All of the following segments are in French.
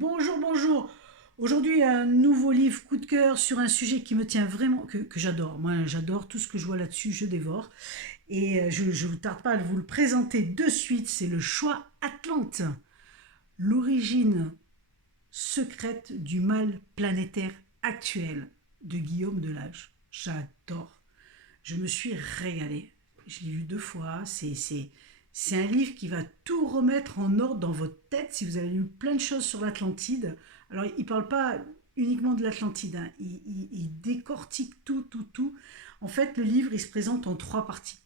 Bonjour, bonjour. Aujourd'hui, un nouveau livre coup de cœur sur un sujet qui me tient vraiment, que j'adore. Moi, j'adore tout ce que je vois là-dessus, je dévore. Et je ne vous tarde pas à vous le présenter de suite. C'est le choix Atlante, l'origine secrète du mal planétaire actuel de Guillaume Delage. J'adore. Je me suis régalée. Je l'ai lu deux fois. C'est un livre qui va tout remettre en ordre dans votre tête si vous avez lu plein de choses sur l'Atlantide. Alors, il ne parle pas uniquement de l'Atlantide, hein. Il décortique tout, tout, tout. En fait, le livre, il se présente en trois parties.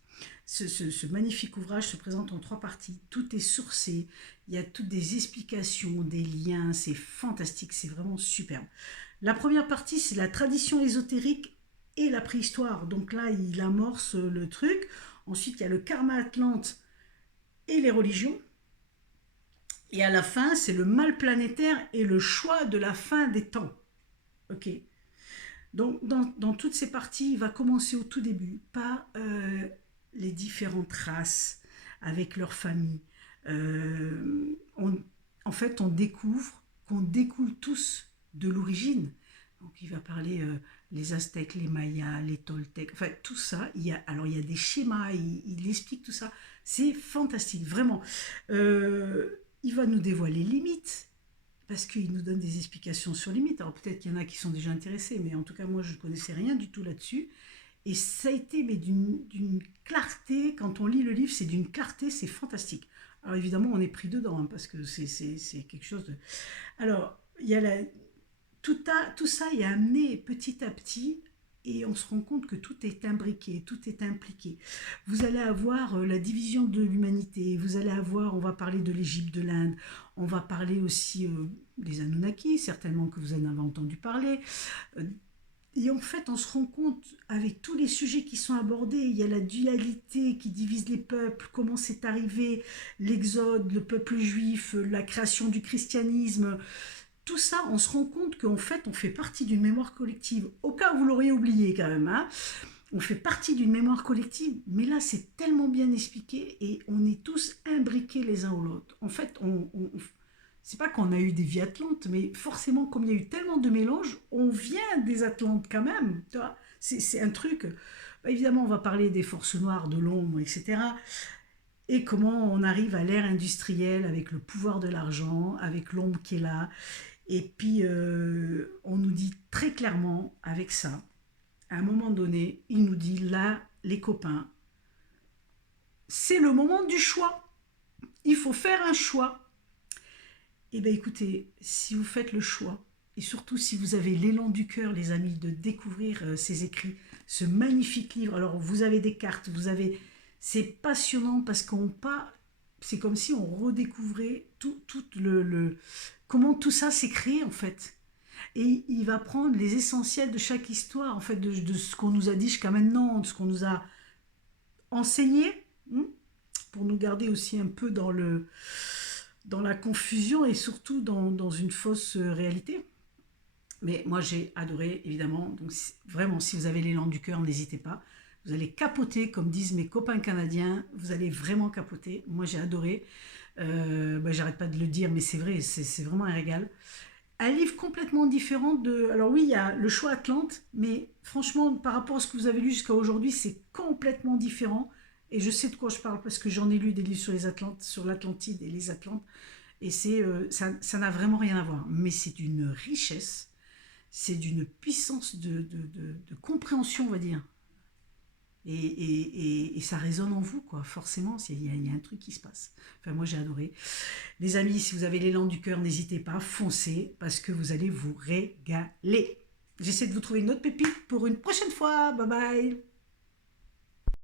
Ce magnifique ouvrage se présente en trois parties. Tout est sourcé, il y a toutes des explications, des liens, c'est fantastique, c'est vraiment superbe. La première partie, c'est la tradition ésotérique et la préhistoire. Donc là, il amorce le truc. Ensuite, il y a le karma atlante et les religions. Et à la fin, c'est le mal planétaire et le choix de la fin des temps. Ok. Donc, dans toutes ces parties, il va commencer au tout début par les différentes races avec leurs familles. En fait, on découvre qu'on découle tous de l'origine. Donc, il va parler les Aztèques, les Mayas, les Toltecs, enfin tout ça. Il y a des schémas, il explique tout ça. C'est fantastique, vraiment. Il va nous dévoiler les limites parce qu'il nous donne des explications sur les mythes. Alors peut-être qu'il y en a qui sont déjà intéressés, mais en tout cas moi je ne connaissais rien du tout là-dessus. Et ça a été mais d'une clarté, quand on lit le livre, c'est d'une clarté, c'est fantastique. Alors évidemment on est pris dedans, hein, parce que c'est quelque chose de... Alors, il y a tout ça est amené petit à petit et on se rend compte que tout est imbriqué, tout est impliqué. Vous allez avoir la division de l'humanité, vous allez avoir, on va parler de l'Égypte, de l'Inde, on va parler aussi des Anunnaki, certainement que vous en avez entendu parler. Euh, et en fait, on se rend compte, avec tous les sujets qui sont abordés, il y a la dualité qui divise les peuples, comment c'est arrivé, l'exode, le peuple juif, la création du christianisme, tout ça, on se rend compte qu'en fait, on fait partie d'une mémoire collective. Au cas où vous l'auriez oublié quand même, hein, on fait partie d'une mémoire collective, mais là, c'est tellement bien expliqué et on est tous imbriqués les uns aux autres. En fait, c'est pas qu'on a eu des vies atlantes, mais forcément, comme il y a eu tellement de mélanges, on vient des Atlantes quand même. Tu vois, c'est un truc. Bah, évidemment, on va parler des forces noires, de l'ombre, etc. Et comment on arrive à l'ère industrielle avec le pouvoir de l'argent, avec l'ombre qui est là. Et puis, on nous dit très clairement avec ça, à un moment donné, il nous dit là, les copains, c'est le moment du choix. Il faut faire un choix. Eh bien, écoutez, si vous faites le choix, et surtout si vous avez l'élan du cœur, les amis, de découvrir ces écrits, ce magnifique livre. Alors, vous avez des cartes, vous avez... C'est passionnant parce qu'on pas... C'est comme si on redécouvrait tout comment tout ça s'est créé, en fait. Et il va prendre les essentiels de chaque histoire, en fait, de ce qu'on nous a dit jusqu'à maintenant, de ce qu'on nous a enseigné, pour nous garder aussi un peu dans la confusion et surtout dans une fausse réalité. Mais moi j'ai adoré, évidemment. Donc vraiment, si vous avez l'élan du cœur, n'hésitez pas. Vous allez capoter, comme disent mes copains canadiens. Vous allez vraiment capoter. Moi j'ai adoré. J'arrête pas de le dire, mais c'est vrai, c'est vraiment un régal. Un livre complètement différent de... Alors oui, il y a le choix Atlante, mais franchement, par rapport à ce que vous avez lu jusqu'à aujourd'hui, c'est complètement différent. Et je sais de quoi je parle parce que j'en ai lu des livres sur les Atlantes, sur l'Atlantide et les Atlantes. Et ça n'a vraiment rien à voir. Mais c'est d'une richesse, c'est d'une puissance de compréhension, on va dire. Et ça résonne en vous, quoi. Forcément, il y a un truc qui se passe. Enfin, moi, j'ai adoré. Les amis, si vous avez l'élan du cœur, n'hésitez pas, foncez, parce que vous allez vous régaler. J'essaie de vous trouver une autre pépite pour une prochaine fois. Bye bye.